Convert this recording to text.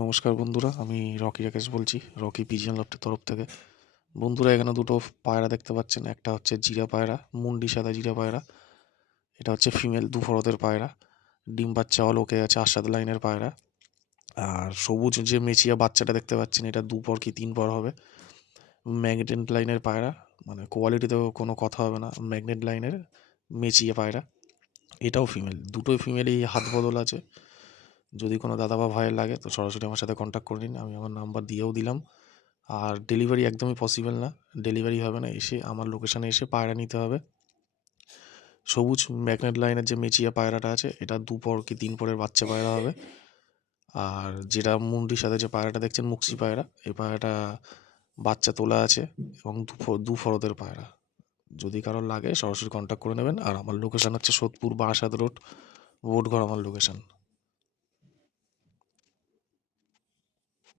নমস্কার বন্ধুরা, আমি রকি রাকেশ বলছি, রকি পিজিয়ন লফটের তরফ থেকে। বন্ধুরা, এখানে দুটো পায়রা দেখতে পাচ্ছেন। একটা হচ্ছে জিরা পায়রা, মুন্ডি সাদা জিরা পায়রা। এটা হচ্ছে ফিমেল দুফরদের পায়রা। ডিম বাচ্চা অল ওকে আছে, আশাদ লাইনের পায়রা। আর সবুজ যে মেচিয়া বাচ্চাটা দেখতে পাচ্ছেন, এটা 2 পর কি 3 পর হবে। ম্যাগনেট লাইনের পায়রা, মানে কোয়ালিটিতেও কোনো কথা হবে না। ম্যাগনেট লাইনের মেচিয়া পায়রা, এটাও ফিমেল। দুটোই ফিমেলই হাত বদল আছে। যদি কোনো দাদা বা ভাইয়ের লাগে তো সরাসরি আমার সাথে কন্ট্যাক্ট করে নিন, আমি আমার নাম্বার দিয়েও দিলাম। আর ডেলিভারি একদমই পসিবল না, ডেলিভারি হবে না। এসে আমার লোকেশানে এসে পায়রা নিতে হবে। সবুজ ম্যাগনেট লাইনের যে মেচিয়া পায়রাটা আছে, এটা 2 পর কি 3 পরের বাচ্চা পায়রা হবে। আর যেটা মুন্ডির সাথে যে পায়রাটা দেখছেন, মুক্সি পায়রা, এই পায়রাটা বাচ্চা তোলা আছে এবং দু ফরদের পায়রা। যদি কারোর লাগে সরাসরি কন্ট্যাক্ট করে নেবেন। আর আমার লোকেশান হচ্ছে সোদপুর বারাসাত রোড, ভোটঘর আমার লোকেশান।